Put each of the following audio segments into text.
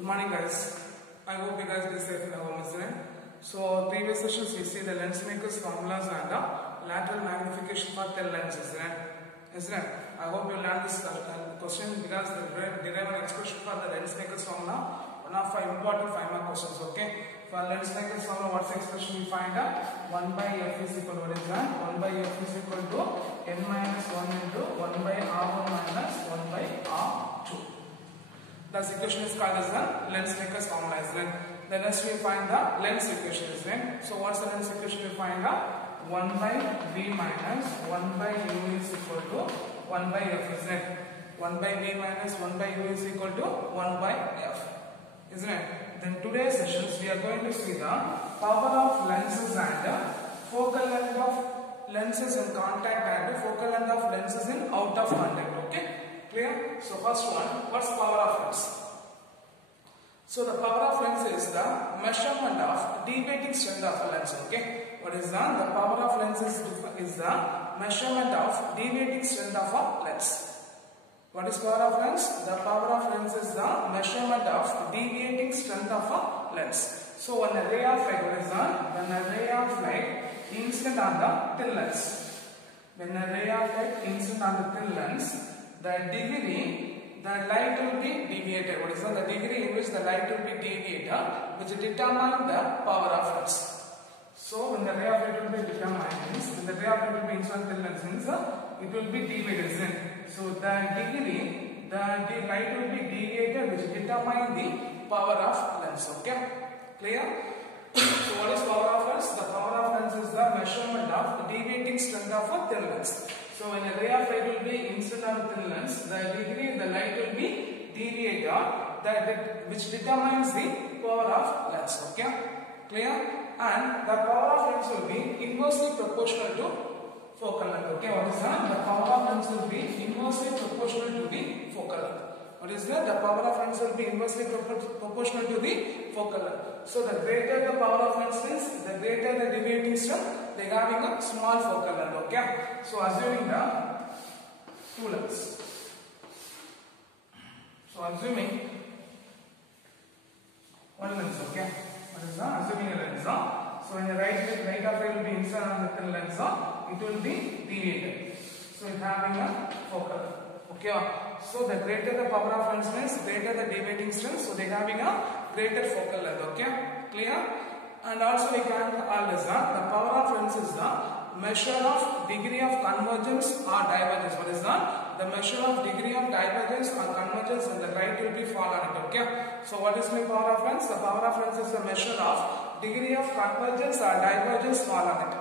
Good morning, guys. I hope you guys be safe in our home, isn't it? So, previous sessions we see the lens makers formulas and lateral magnification for thin lenses, isn't it? I hope you learn this question because the derive an expression for the lens makers formula. One of our important 5 mark questions. Okay. For lens makers formula, what's the expression we find out? 1 by f is equal to what is that? 1 by f is equal to n minus 1 into 1 by r1 minus 1 by r2. This equation is called as the lens makers formula, isn't it? Then next we find the lens equation, isn't it? So what's the lens equation we find out? 1 by v minus 1 by u is equal to 1 by f, isn't it? 1 by v minus 1 by u is equal to 1 by f, isn't it? Then today's sessions we are going to see the power of lenses and focal length of lenses in contact and focal length of lenses in out of contact. Okay, clear? So first one, what's power of lens? So the power of lens is the measurement of deviating strength of a lens. Okay, what is that? The power of lens is the measurement of deviating strength of a lens. What is power of lens? The power of lens is the measurement of deviating strength of a lens. So when a ray of light, what is that? When a ray of light incident on the thin lens. When a ray of light incident on the thin lens, the degree the light will be deviated. What is that? The degree in which the light will be deviated, which determine the power of lens. So when the ray of light will be determined, when the ray of light will be incident thin lens, it will be deviated, isn't it? So the degree, the light will be deviated, which determine the power of lens. Okay, clear? So what is power of lens? The power of lens is the measurement of deviating strength of a thin lens. So when a ray of light will be incident on a thin lens, the degree the light will be deviated, which determines the power of lens. Okay, clear? And the power of lens will be inversely proportional to focal length. Okay, what is that? The power of lens will be inversely proportional to the focal length. What is that? The power of lens will be inversely proportional to the focal length. So the greater the power of lens is, the greater the deviating strength, they are having a small focal length. Okay, so assuming the two lens. So assuming one lens. Okay, what is that? Assuming a lens. So when the right of light will be incident on the thin lens, it will be deviated. So it having a focal. Okay. So the greater the power of lens means greater the deviating strength. So they having a greater focal length. Okay. Clear? And also we can call this the power of lens is the measure of degree of convergence or divergence. What is that? The measure of degree of divergence or convergence, and the light will be fall on it. Okay. So what is the power of lens? The power of lens is the measure of degree of convergence or divergence fall on it.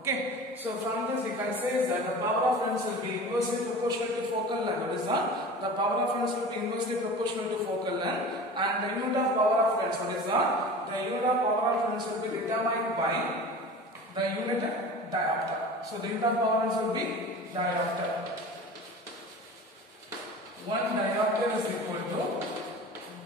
Okay. So from this you can say that the power of lens will be inversely proportional to focal length. What is that? The power of lens will be inversely proportional to focal length, and the unit of power of lens, what is that? The unit of power of lens will be determined by the unit diopter. So the unit of power lens will be diopter. 1 diopter is equal to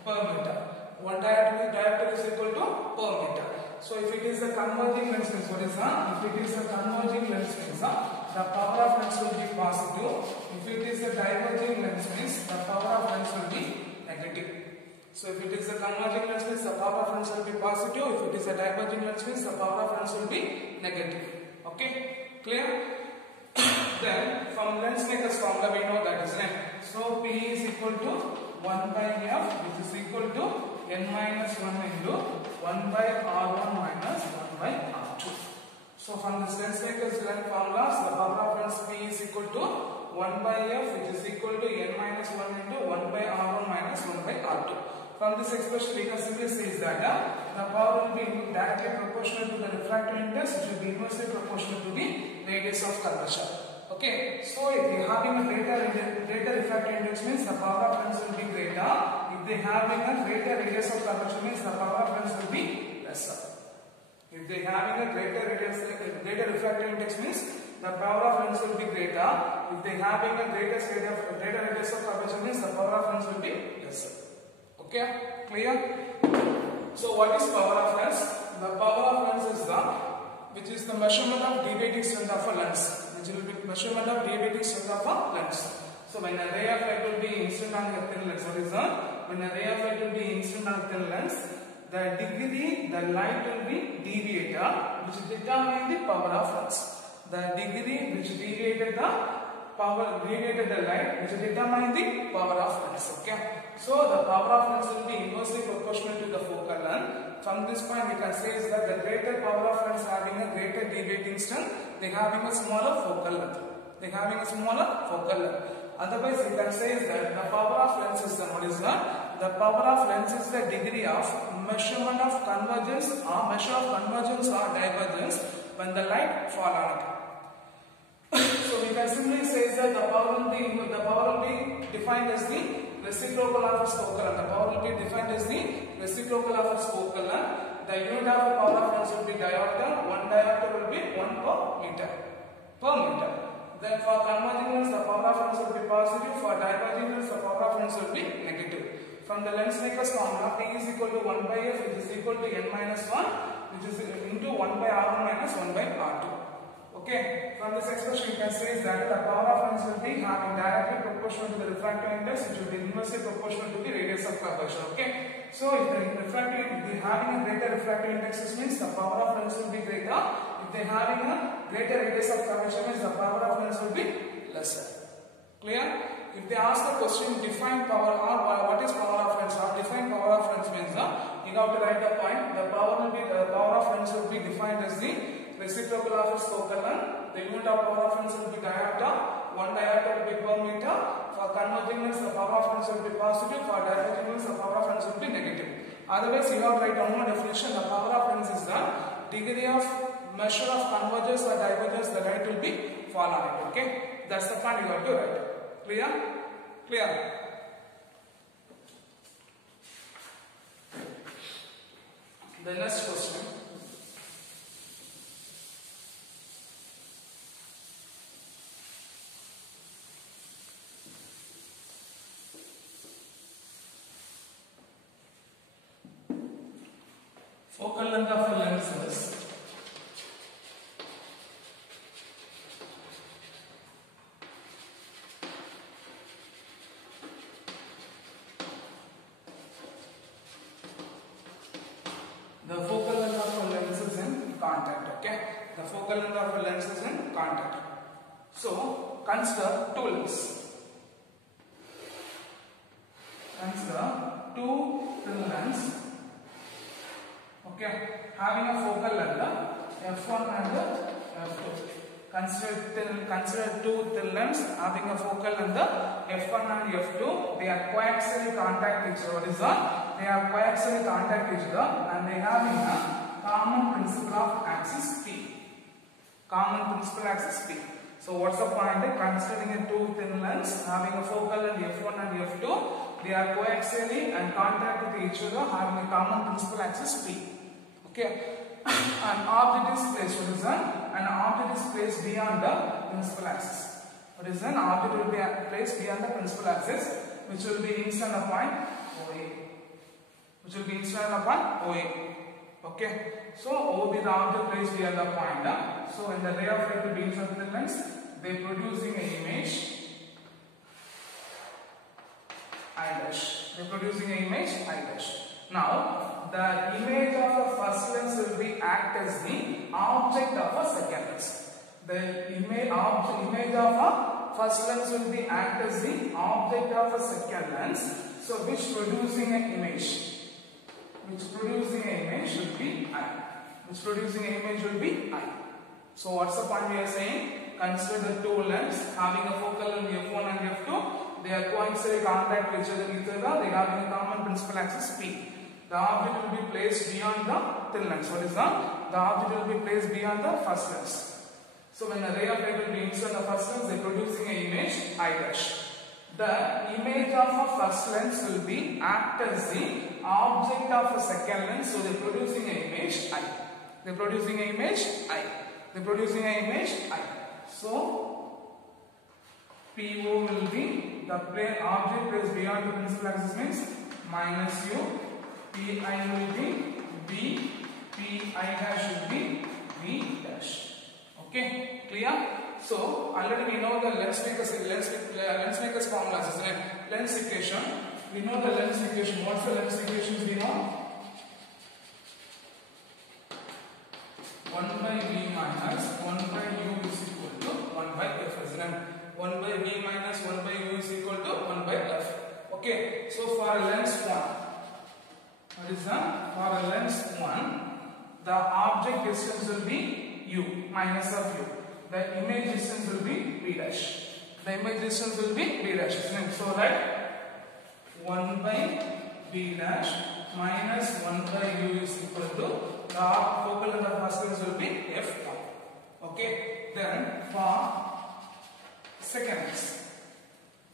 per meter. 1 diopter is equal to per meter. So if it is a converging lens means, what is that? If it is a converging lens means, the power of lens will be positive. If it is a diverging lens means, the power of lens will be negative. So if it is a converging lens means, the power of lens will be positive. If it is a diverging lens means, the power of lens will be negative. Okay, clear? Then from lens makers formula we know that, isn't it? So P is equal to 1 by F, which is equal to n minus 1 into 1 by r1 minus 1 by r2. So from this lens makers formulas, the power of lens P is equal to 1 by F, which is equal to n minus 1 into 1 by r1 minus 1 by r2. From this expression we can simply say that the power will be directly proportional to the refractive index, which will be inversely proportional to the radius of curvature. Okay, so if you are having a greater refractive index means the power of lens will be greater. If they having a greater radius of curvature means the power of lens will be lesser. If they having a greater refractive index means the power of lens will be greater. If they having a greater radius of curvature means the power of lens will be lesser. Okay, clear? So what is power of lens? The power of lens is which is the measurement of deviating strength of a lens. Which will be measurement of deviating strength of a lens. So when a ray of light will be incident on the thin lens, when a ray of light will be incident on the thin lens, the degree the light will be deviated, which determine the power of lens. The degree which deviated the light, which determine the power of lens. Okay. So the power of lens will be inversely proportional to the focal length. From this point, we can say is that the greater power of lens having a greater deviating strength, they having a smaller focal length. They having a smaller focal length. Otherwise, we can say is that the power of lens is what is that? The power of lens is the degree of measurement of convergence or measure of convergence or divergence when the light fall on it. So we can simply say that the power will be defined as the reciprocal of its focal length. The power will be defined as the reciprocal of its focal length. The unit of power of lens will be diopter. One diopter will be 1 per meter. Then for converging lens, the power of lens will be positive. For diverging lens, the power of lens will be negative. From the lens maker's formula, P is equal to 1 by F, which is equal to n minus 1, which is into 1 by R1 minus 1 by R2. Okay. From this expression, you can say that the power of lens will be having directly proportional to the refractive index, which will be inversely proportional to the radius of curvature. Okay. So if the having a greater refractive index means the power of lens will be greater. If they having a greater radius of curvature means the power of lens will be lesser. Clear? If they ask the question, define power or what is power of lens or define power of lens means you have to write the point. The power of lens will be defined as the reciprocal of its focal length. The unit of power of lens will be diopter. 1 diopter will be per meter. For converging lens, the power of lens will be positive. For diverging lens, the power of lens will be negative. Otherwise, you have to write one more definition. The power of lens is the degree of measure of convergence or divergence the light will be fall on it. Okay, that's the point you have to write. Clear? Clear. The next question. Focal length of a lens is the focal length of a lens is in contact. Okay, the focal length of a lens is in contact. So consider two lenses. Consider two thin lenses. Okay, having a focal length f1 and f2. Consider two thin lenses having a focal length f1 and f2. They are coaxially contact each other. What is that? They are coaxially contact each other and they have a common principal of axis P. Common principal axis P. So what's the point? Considering a two thin lenses having a focal length f1 and f2, they are coaxially and contact with each other having a common principal axis P. Okay. An object is placed. What is that? An object is placed beyond the principal axis. What is an object will be placed beyond the principal axis, which will be incident upon OA. Which will be incident upon OA. Okay. So O be the object placed beyond the point. So when the ray of light will be inside the lens, they producing an image I dash. They producing an image I dash. Now the image of the first lens will be act as the object of a second lens. The image of a first lens will be act as the object of a second lens. So which producing an image? Which producing an image will be I. Which producing an image will be I. So what's the point we are saying? Consider the two lenses having a focal length f1 and f2. They are coaxially contact with each other. They have a common principal axis P. The object will be placed beyond the thin lens. What is that? The object will be placed beyond the first lens. So when a ray of light will be inside the first lens, they are producing an image I dash. The image of a first lens will be act as the object of a second lens. So they are producing an image I. They are producing an image I. They are producing an image I. So PO will be the plane object placed beyond the principal axis means minus U. Pi will be B, Pi dash will be V dash. Okay, clear? So already we know the lens maker's formulas, isn't it? Lens equation. We know the lens equation. What's the lens equation we know? 1 by v minus 1 by u is equal to 1 by f, isn't it? 1 by v minus 1 by u is equal to 1 by f. Okay, so for a lens 1, what is that? For a lens 1, the object distance will be u minus of u. The image distance will be v dash. The image distance will be v dash, isn't it? So write 1 by v dash minus 1 by u is equal to the focal length of first lens will be f1. Okay, then for second lens,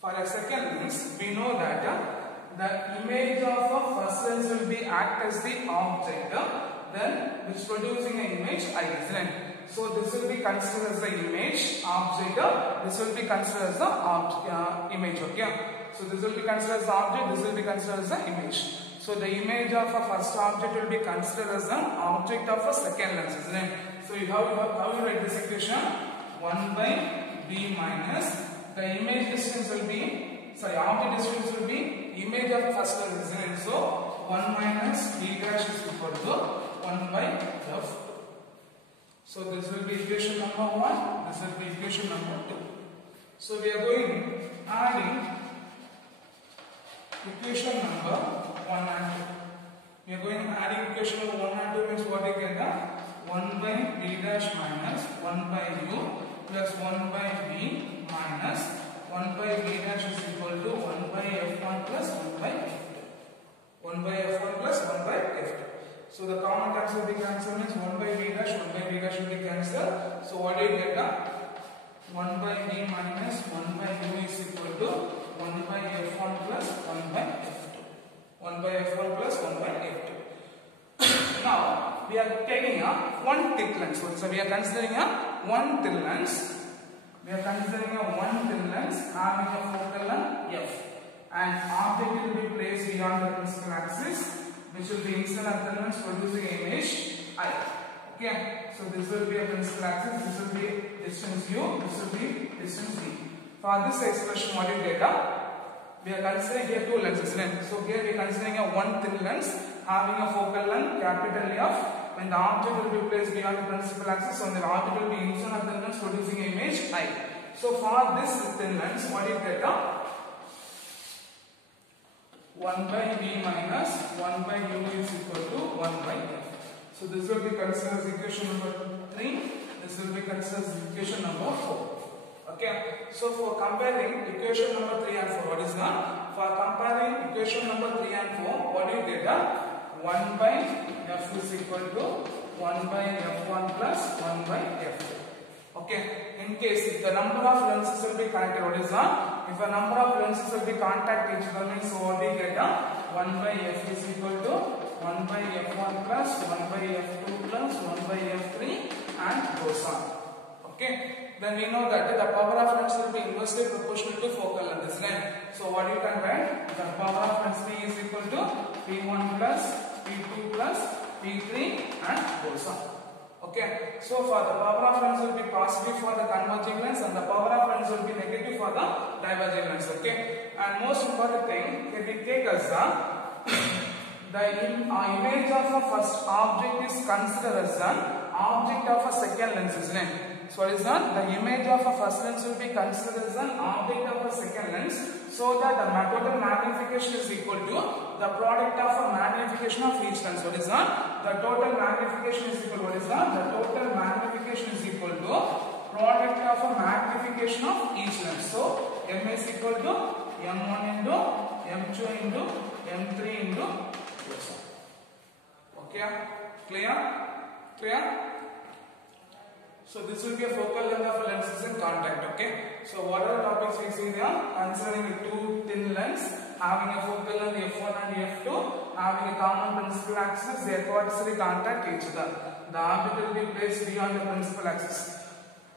for a second lens, we know that the image of a first lens will be act as the object, then which producing an image I, isn't it? So this will be considered as the image object. This will be considered as the image. Okay, so this will be considered as the object. This will be considered as the image. So the image of a first object will be considered as the object of a second lens, isn't it? So how you write this equation? 1 by v minus the image distance will be, sorry, object distance will be image of first lens, isn't it? So 1 minus v dash is equal to 1 by f. So this will be equation number 1. This will be equation number 2. So we are going adding equation number 1 and 2. We are going adding equation number 1 and 2 means what you get? 1 by v dash minus 1 by u plus 1 by v minus 1 by v dash is equal to 1 by f1 plus 1 by f2. 1 by f1 plus 1 by f2. So the common terms will be cancelled means 1 by v dash, 1 by v dash will be cancelled. So what do you get? 1 by v minus 1 by u is equal to 1 by f1 plus 1 by f2. 1 by f1 plus 1 by f2. Now we are taking one thick lens. So we are considering one thin lens. We are considering one thin lens having a focal length f, and object will be placed beyond the principal axis, which will be inside of the lens producing image I. Okay, so this will be a principal axis, this will be distance u, this will be distance v. For this expression, what you get? We are considering here two lenses. So here we are considering one thin lens having a focal length capital F. When the object will be placed beyond the principal axis, so the object will be inside of the lens producing image I. So for this thin lens, what you get? 1 by v minus 1 by u is equal to 1 by f. So this will be considered as equation number 3. This will be considered as equation number 4. Okay. So for comparing equation number 3 and 4, what is that? For comparing equation number 3 and 4, what do you get? 1 by f is equal to 1 by f1 plus 1 by f2. Okay. In case if the number of lenses will be connected, what is that? If a number of lenses will be contact each other, means so what do you get? 1 by f is equal to 1 by f1 plus 1 by f2 plus 1 by f3 and goes on. Okay. Then we know that the power of lens will be inversely proportional to focal length, isn't it? So what you can write? The power of lens P is equal to P1 plus P2 plus P3 and goes on. Okay. So for the power of lens will be positive for the converging lens and the power of lens will be negative for the diverging lens. Okay. And most important thing, if we take as the image of a first object is considered as an object of a second lens, isn't it? So what is that? The image of a first lens will be considered as an object of a second lens, so that the total magnification is equal to the product of a magnification of each lens. What is that? The total magnification is equal. What is that? The total magnification is equal to product of a magnification of each lens. So m is equal to m1 into m2 into m3 into this one. Okay, clear? Clear? So this will be a focal length of lenses in contact. Okay. So what are the topics we see there? Concerning two thin lens having a focal length f1 and f2, having a common principal axis, they coaxially contact each other. The object will be placed beyond the principal axis.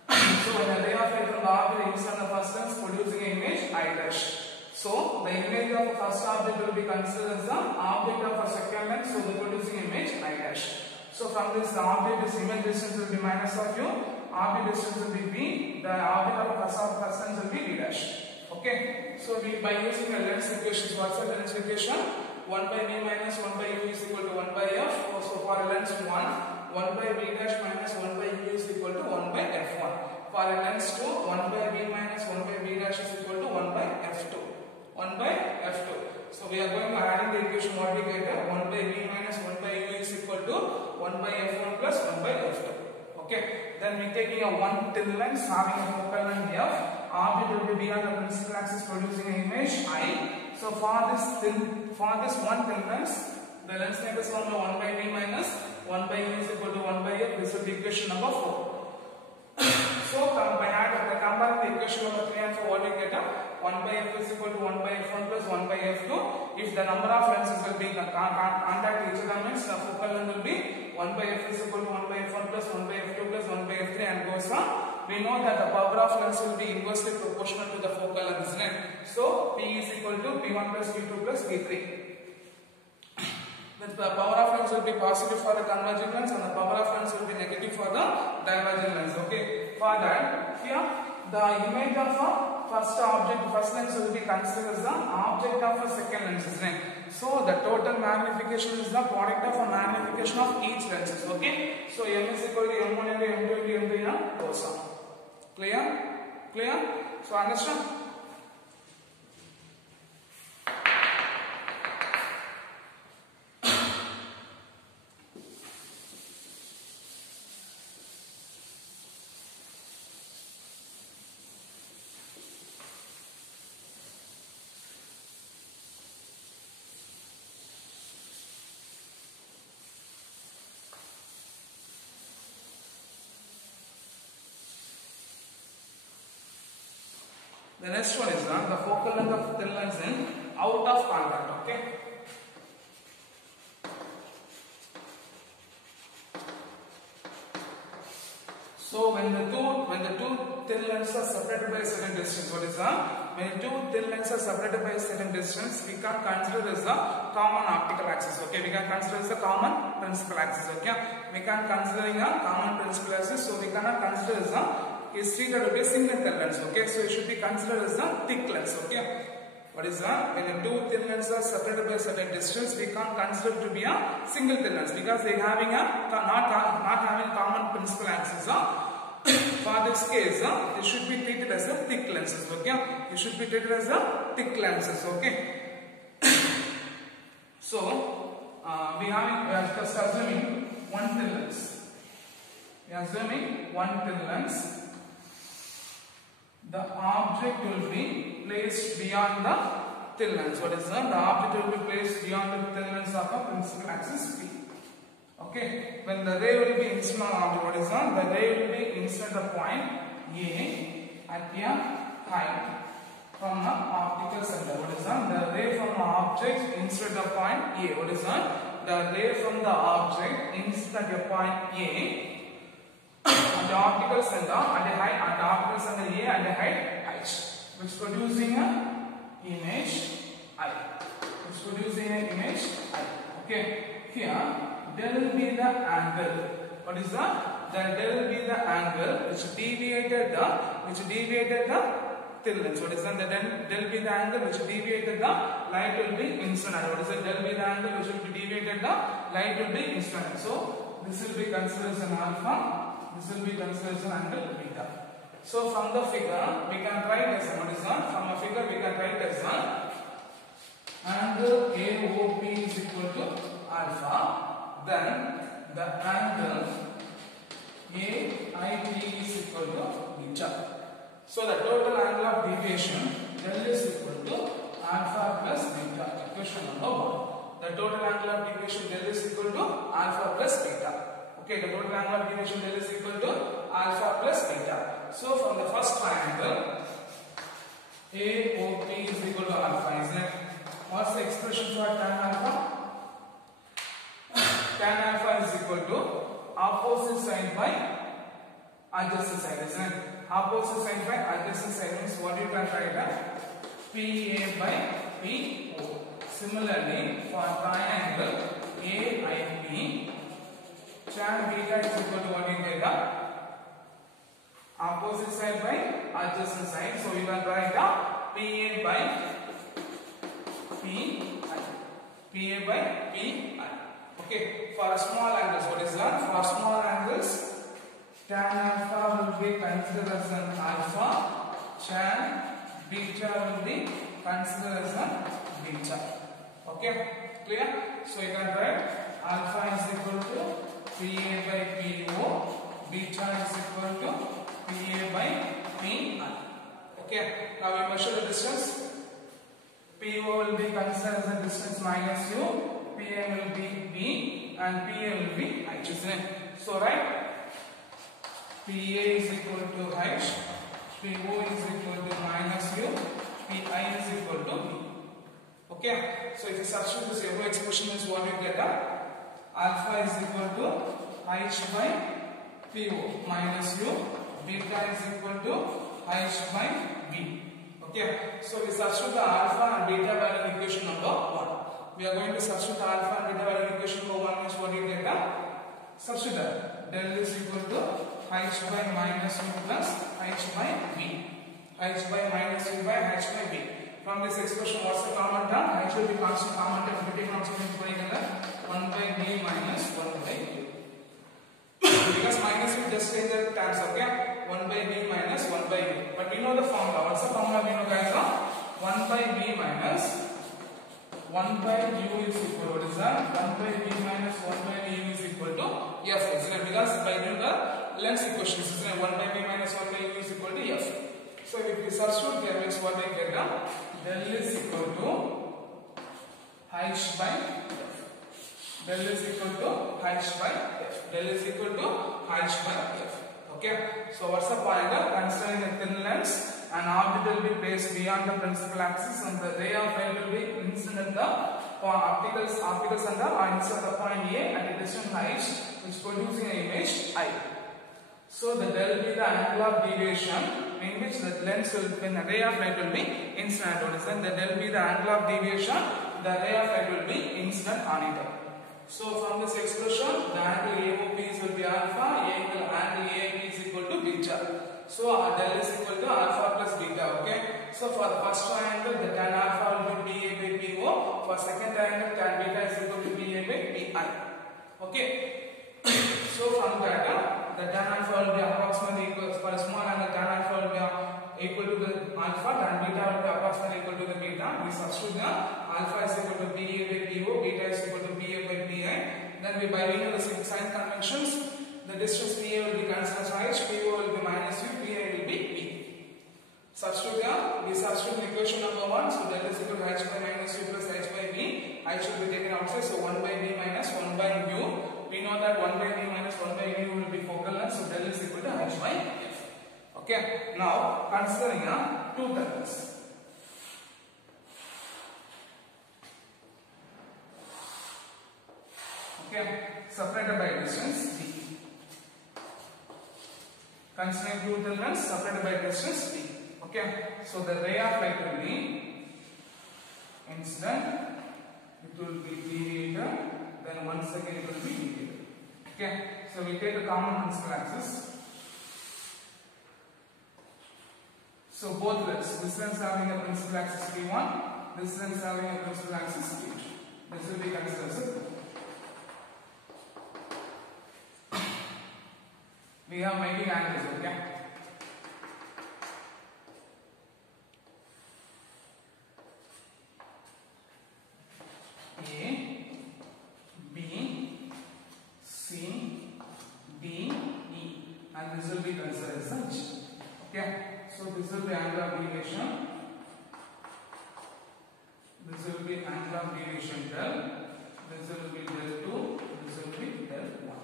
So when a ray of light from the object inside the first lens producing an image I dash. So the image of the first object will be considered as the object of a second lens, so the producing image I dash. So from this, the object, this image distance will be minus of u, object distance will be v, the object of first lens will be v dash. Okay. So we by using the lens equation, what's the lens equation? 1 by v minus 1 by u is equal to 1 by f. So for lens 1, 1 by v dash minus 1 by u is equal to 1 by f1. For lens 2, 1 by v minus 1 by v dash is equal to 1 by f2. 1 by f2. So we are going to adding the equation what we get, 1 by v minus 1 by u is equal to 1 by f1 plus 1 by f2. Okay. Then we taking a one thin lens having a focal length f. Object will be beyond the principal axis producing an image I. So for this one thin lens, the lens makers formula 1 by v minus 1 by u is equal to 1 by f. This is the equation number 4. So by comparing the equation number 3 and 4, what we get? 1 by f is equal to 1 by f1 plus 1 by f2. If the number of lenses will be contact each other, means the focal length will be 1 by f is equal to 1 by f1 plus 1 by f2 plus 1 by f3 and goes on. We know that the power of lens will be inversely proportional to the focal length, isn't it? So P is equal to P1 plus P2 plus P3. The power of lens will be positive for the converging lens and the power of lens will be negative for the diverging lens. Okay. For that, here the image of a first lens will be considered as the object of a second lens, isn't it? So the total magnification is the product of a magnification of each lenses. Okay. So M is equal to M1 into M2 into M3 goes on. Clear? Clear? So understand? The next one is the focal length of thin lens in out of contact. Okay. So when the two thin lenses are separated by a certain distance, what is that? When two thin lenses are separated by a certain distance, we can consider as a common optical axis. Okay, we can consider as a common principal axis. Okay, we can considering a common principal axis, so we cannot consider as a is treated to be a single thin lens. Okay, so it should be considered as a thick lens. Okay, what is that? When the two thin lenses are separated by a certain distance, we can't consider to be a single thin lens because they having a not having common principal axis. For this case, they should be treated as a thick lenses. Okay, they should be treated as a thick lenses. Okay. So we are just assuming one thin lens. We are assuming one thin lens. The object will be placed beyond the thin lens. What is that? The object will be placed beyond the thin lens of a principal axis P. Okay. When the ray will be incident on object, what is that? The ray will be incident at point A at a height from the optical center. What is that? The ray from the object incident at point A. What is that? The ray from the object incident at point A at the optical center at the optical center A at the height H, which producing an image I. Okay. Here there will be the angle. What is that? There will be the angle which deviated the thin lens. What is that? There will be the angle which deviated the light will be incident. What is that? There will be the angle which will be deviated the light will be incident. So this will be considered as an alpha. This will be considered as an angle beta. So from the figure we can write as what is that? From a figure we can write as angle AOP is equal to alpha. Then the angle AIP is equal to beta. So the total angle of deviation del is equal to alpha plus beta. Equation number 1. The total angle of deviation del is equal to alpha plus beta. Okay, the total angle of deviation del is equal to alpha plus beta. So from the first triangle, AOP is equal to alpha, isn't it? What's the expression for tan alpha? Tan alpha is equal to opposite side by adjacent side, isn't it? Opposite side by adjacent side means what you can write as PA by PO. Similarly, for triangle AIP, tan beta is equal to what you get? Opposite side by adjacent side. So you can write PA by Pi. PA by Pi. Okay, for small angles, what is that? For small angles, tan alpha will be considered as an alpha, tan beta will be considered as an beta. Okay, clear? So you can write alpha is equal to PA by PO, beta is equal to PA by Pi. Okay, now we measure the distance. PO will be considered as a distance minus U, PA will be B, and PA will be H, isn't it? So right, PA is equal to H, PO is equal to minus U, PI is equal to B. Okay, so if you substitute this every expression is what you get, alpha is equal to H by PO minus U, beta is equal to H by B. Okay, so we substitute the alpha and beta value in equation number 1. We are going to substitute the alpha and beta value in equation number 1 means what you get? Substitute that. Del is equal to H by minus U plus H by B. H by minus U by H by B. From this expression, what's the common term? H will be constant common term. If you take constant, 1 by B minus 1 by U. Because minus will just change the terms, okay? 1 by B minus 1 by U. But we know the formula. What's the formula we know, guys? 1 by B minus 1 by U is equal to, what is that? 1 by B minus 1 by U is equal to F, isn't it? Because by doing the length equations, isn't it? 1 by B minus 1 by U is equal to F. So if we substitute there, means what I get? Del is equal to H by F. Del is equal to H by F. Del is equal to H by F. Okay. So what's the point? Considering a thin lens, an orbit will be placed beyond the principal axis, and the ray of light will be incident the optical center or inside the point A at a distance H, which producing an image I. So the del will be the angle of deviation in which the lens will, when the ray of light will be incident on it. Then the del will be the angle of deviation, the ray of light will be incident on it. So from this expression, the angle AOP will be alpha, angle AAP is equal to beta. So del is equal to alpha plus beta. Okay. So for the first triangle, the tan alpha will be PA by PO. For second triangle, tan beta is equal to PA by PI. Okay. So from that, the tan alpha will be approximately equal. For a small angle, tan alpha will be equal to the alpha, tan beta will be approximately equal to the beta. We substitute the alpha is equal to PA by PO, beta is equal to PA by PI. Then we by reading the sign conventions, the distance PA will be considered as H, PO will be minus U, PI will be B. Substitute here, we substitute in equation number 1, so that is equal to H by minus U plus H by B. H will be taken outside, so 1 by B minus 1 by U. We know that 1 by B minus 1 by U will be focal length, so del is equal to H by F. Okay, now considering two terms. Okay, separated by distance D. Considering two terms separated by distance D. Okay, so the ray of light will be incident, it will be deviated, then once again it will be deviated. Okay, so we take the common principal axis. So both lens, this lens having a principal axis P1, this lens having a principal axis P2. This will be considered as a proof. We have making angles, okay? A, B, C, D, E, and this will be considered as such. Okay, so this will be angle of deviation. This will be angle of deviation del. This will be del 2. This will be del 1.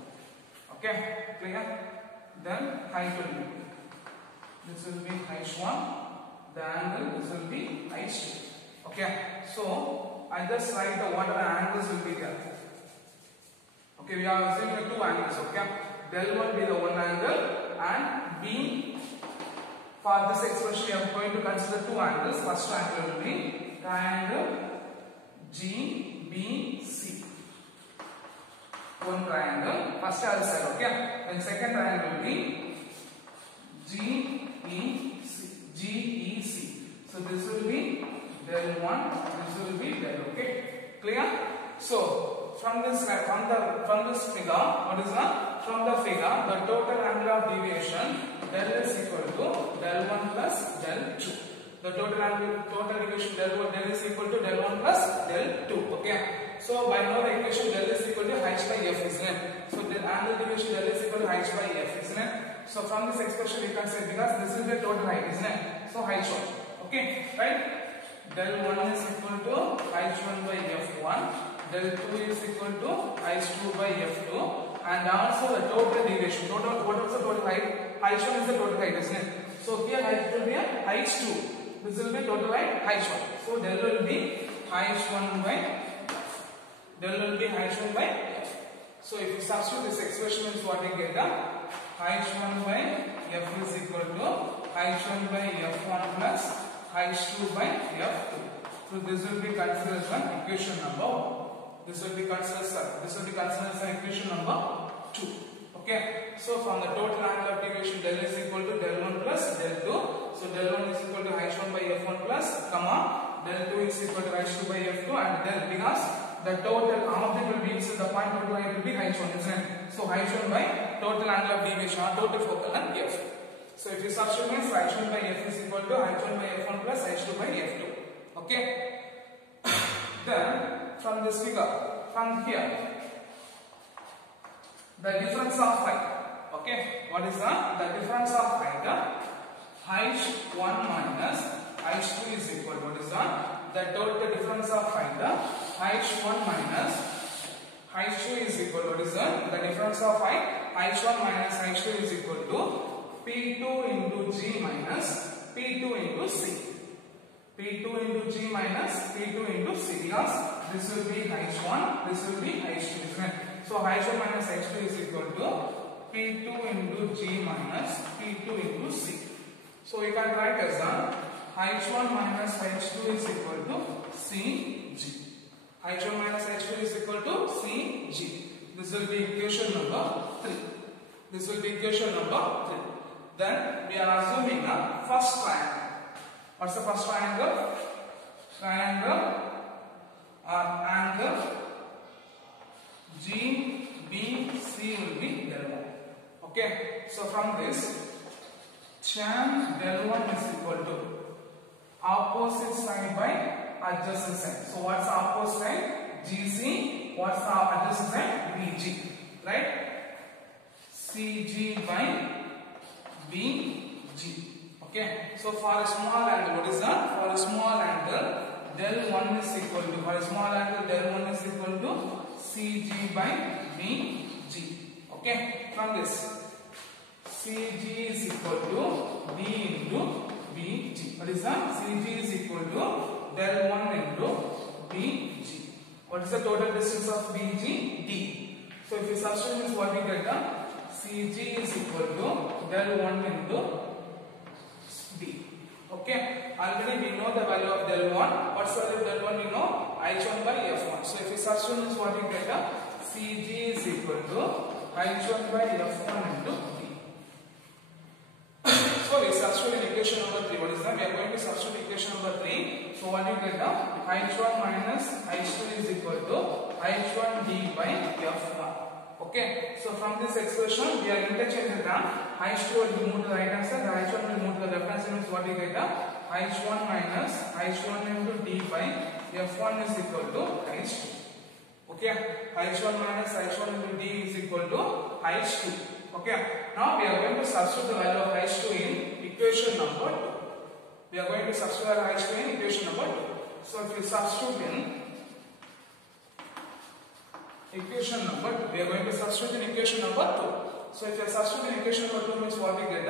Okay, clear? Then height will be. This will be H1. The angle, this will be H2. Okay, so I just write the what are the angles will be there. Okay, we are using the two angles. Okay, del 1 be the one angle, and B. For this expression, we are going to consider two angles. First angle will be triangle GBC. One triangle, first other side, okay? Then second triangle will be GEC. So this will be del 1, this will be del. Okay, clear? So from this figure, what is that? From the figure, the total angle of deviation del is equal to del 1 plus del 2. The total deviation del is equal to del 1 plus del 2. Okay. So by now the equation del is equal to h by f, isn't it? So the angle deviation del is equal to h by f, isn't it? So from this expression we can say, because this is the total height, isn't it? So h1. Okay, right? Del 1 is equal to h1 by f1. Del 2 is equal to h2 by f2. And also the total deviation. What is the total height? h1 is the total height, isn't it? So here h will be h2. This will be total height h1. So del will be h1 by f. So if you substitute this expression, is what we get? h1 by f is equal to h1 by f1 plus h2 by f2. So this will be considered as an equation number 1. This will be considered as equation number 2. Okay. So from the total angle of deviation, del is equal to del 1 plus del 2. So del 1 is equal to h1 by f1 plus, comma, del 2 is equal to h2 by f2, and del, because the total object will be inside the point total height will be h1, isn't it? So h1 by total angle of deviation or total focal length f. So if you substitute, means h1 by f is equal to h1 by f1 plus h2 by f2. Okay. Then from this figure, from here, the difference of height. Okay, what is the difference of height? h1 minus h2 is equal to, what is the total difference of height? h1 minus h2 is equal to, what is the difference of height? h1 minus h2 is equal to p2 into g minus p2 into c. p2 into g minus p2 into c, because this will be h1, this will be h2, isn't it? So h1 minus h2 is equal to p2 into g minus p2 into c. So we can write as h1 minus h2 is equal to cg. h1 minus h2 is equal to cg. This will be equation number 3. This will be equation number 3. Then we are assuming a first triangle. What's the first triangle? Triangle or angle GBC will be del 1. Okay. So from this, tan del 1 is equal to opposite side by adjacent side. So what's the opposite side? GC. What's the adjacent side? BG. Right? CG by BG. Okay. So for a small angle, what is that? For a small angle, del 1 is equal to, for a small angle, del 1 is equal to CG by BG. Okay. From this, CG is equal to D into BG. What is that? CG is equal to del 1 into BG. What is the total distance of BG? D. So if you substitute this, what we get? CG is equal to del 1 into D. Okay. Already we know the value of del 1. What's the value of del 1? We know h1 by f1. So if you substitute this, what we get? CG is equal to h1 by f1 into D. So we substitute in equation number 3. What is that? We are going to substitute equation number 3. So what you get? h1 minus h2 is equal to h1d by f1. Okay. So from this expression, we are interchanging the h2 will be moved to the right hand side, the h1 will move to the left hand side. Means what we get? h1 minus h1 into d by f1 is equal to h2. Okay. h1 minus h1 into d is equal to h2. Okay. Now we are going to substitute the value of h2 in equation number 2. We are going to substitute the value of h2 in equation number 2. So if you substitute in equation number 2, we are going to substitute in equation number 2. So if you substitute in equation number 2, means what we get?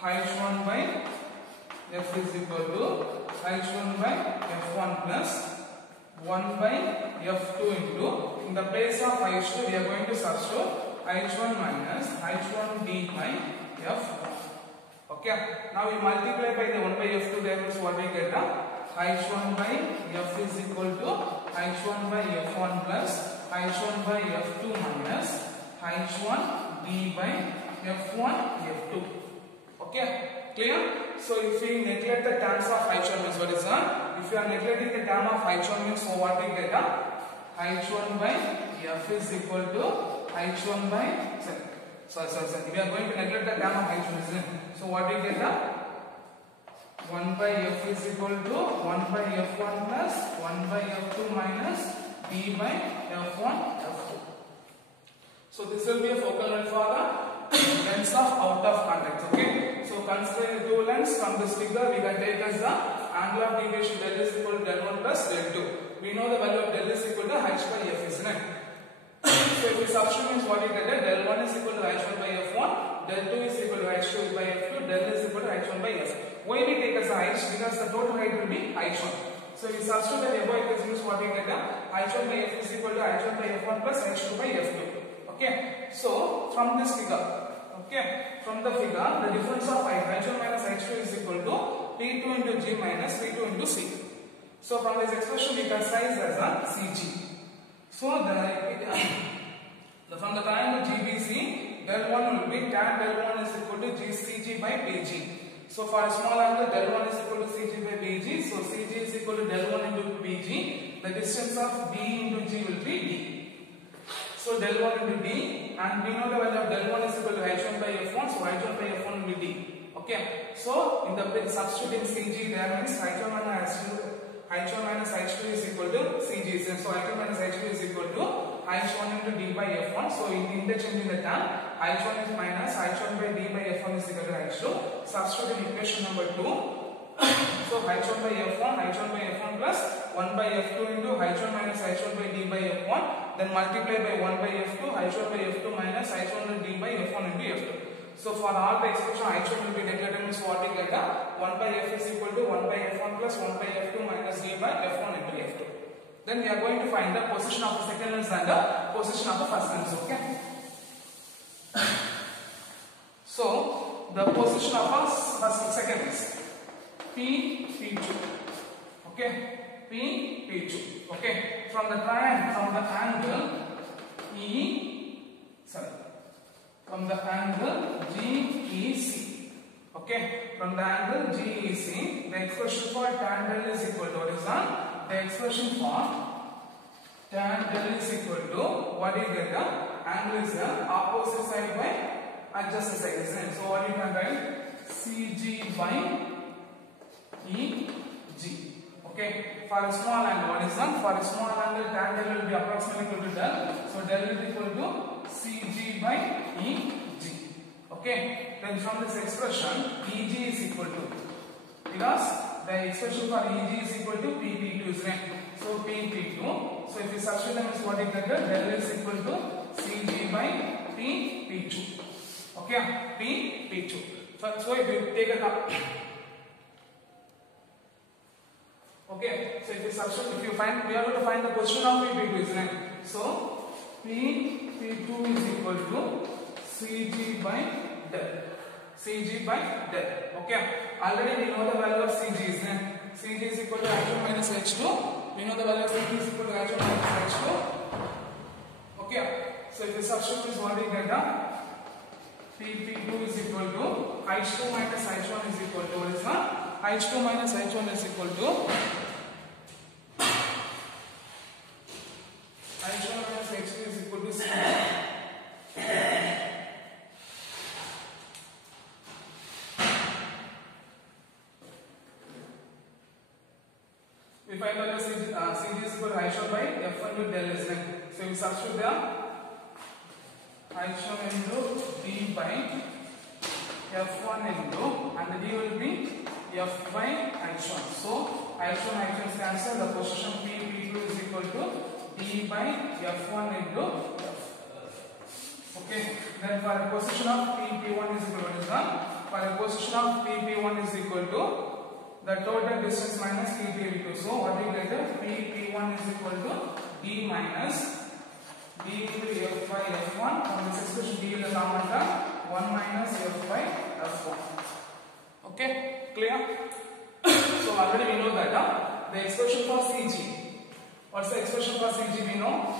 h1 by f is equal to h1 by f1 plus 1 by f2 into, in the place of h2 we are going to substitute h1 minus h1d by f1. Okay. Now we multiply by the 1 by f2 there, means what we get? h1 by f is equal to h1 by f1 plus h1 by f2 minus h1 d by f1 f2. Okay. Clear? So if we neglect the terms of H1 means what is that? If you are neglecting the term of H1 means, so what we get? H1 by F is equal to H1 by sorry. We are going to neglect the term of H1, isn't it? So what we get? 1 by F is equal to 1 by F1 plus 1 by F2 minus D by F1 F2. So this will be a focal length for the lengths of out of contact. Okay. So considering the two lengths from this figure, we can take as the angle of deviation del is equal to del 1 plus del 2. We know the value of del is equal to h by f, isn't it? So if we substitute means what we get? Del 1 is equal to h1 by f1, del 2 is equal to h2 by f2, del is equal to h1 by f. Why we take as h? Because the total height will be h1. So if we substitute the above equations, what we get? h1 by f is equal to h1 by f1 plus h2 by f2. Okay. So from this figure, okay, from the figure, the difference of height h1 minus h2 is equal to p2 into g minus p2 into c. So from this expression we can size as a cg. So from the triangle GBC, del 1 will be tan del 1 is equal to gcg by pg. So for a small angle, del 1 is equal to cg by pg. So cg is equal to del 1 into pg. The distance of b into g will be d. So del 1 into d, and we know the value of del 1 is equal to h1 by f1. So h1 by f1 will be d. Okay. So in the substituting cg, there means h1 minus h2 is equal to cg. So h1 minus h2 is equal to h1 into d by f1. So in interchanging the term, h1 is minus h1 by d by f1 is equal to h2. Substitute in equation number 2. So h1 by f1 plus 1 by f2 into h1 minus h1 by d by f1. Then multiply by 1 by f2, h1 by f2 minus h1 by d by f1 into f2. So for all the expression, h1 will be neglected means what we get? 1 by f is equal to 1 by f1 plus 1 by f2 minus d by f1 into f2. Then we are going to find the position of the second lens and the position of the first lens. Okay. So the position of our second lens, P2. Okay. P2. Okay. From the triangle, from the angle GEC. Okay. From the angle GEC, the expression for tan del is equal to what is that? The expression for tan del is equal to what is that? Angle is the opposite side by adjacent side, isn't it? So what you can write? CG by EG. Okay. For a small angle, what is that? For a small angle, tan del will be approximately equal to del. So del will be equal to CG by EG. Okay. Then from this expression, EG is equal to, because the expression for EG is equal to PP2, isn't it? So PP2. So if you substitute them, is what you get? Del is equal to CG by PP2. Okay. PP2. So if you take a okay, so if you substitute, if you find, we are going to find the position of P2, isn't it? So P2 is equal to CG by del. CG by del. Okay. Already we know the value of CG, isn't it? CG is equal to h1 minus h2. We know the value of CG is equal to h1 minus h2. Okay. So if you substitute, is what we get? P2 is equal to h2 minus h1 is equal to what is that? h2 minus h1 is equal to h1 minus h2 is equal to c. We find that CG is equal to h1 by f1 with del, isn't it? So we substitute there h1 into d by f1 into, and the d will be f by h1. So h1 cancel, the position P2 is equal to d by f1 into f. Okay. Then for a position of P1 is equal to what is that? For a position of P1 is equal to the total distance minus P2. So what we get? P1 is equal to d minus d into f by f1. From this expression, d will come under 1 minus f by f1. Okay, clear? So already we know that the expression for CG. What's the expression for CG? We know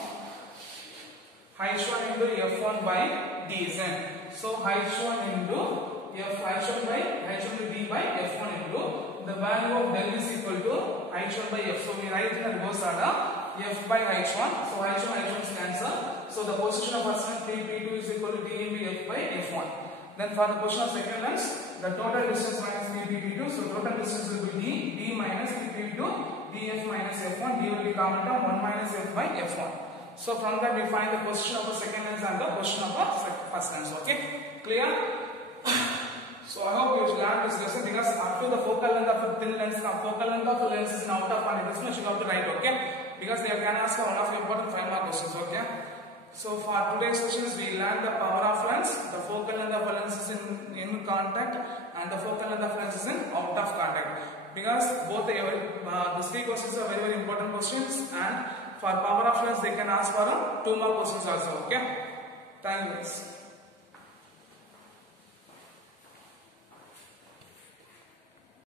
h1 into f1 by d, isn't it? So h1 into f h1 by d by f1 into the value of del is equal to h1 by f. So we write in a reverse order f by h1. So h1 is cancel. So the position of first lens P2 is equal to d into f by f1. Then for the position of second lens, the total distance minus P2. So total distance will be d minus P2 df minus f1. D will be common term 1 minus f by f1. So from that we find the position of the second lens and the position of the first lens. Okay, clear? So I hope you learned this lesson because up to the focal length of a thin lens, now focal length of a lens is out of point. This much you have to write. Okay, because they can ask for one of your important 5 mark questions. Okay. So for today's sessions, we learned the power of lens, the focal length of a lens is in contact, and the focal length of lens is in out of contact. Because both the 3 questions are very important questions, and for power of lens they can ask for 2 more questions also. Okay, thank you guys.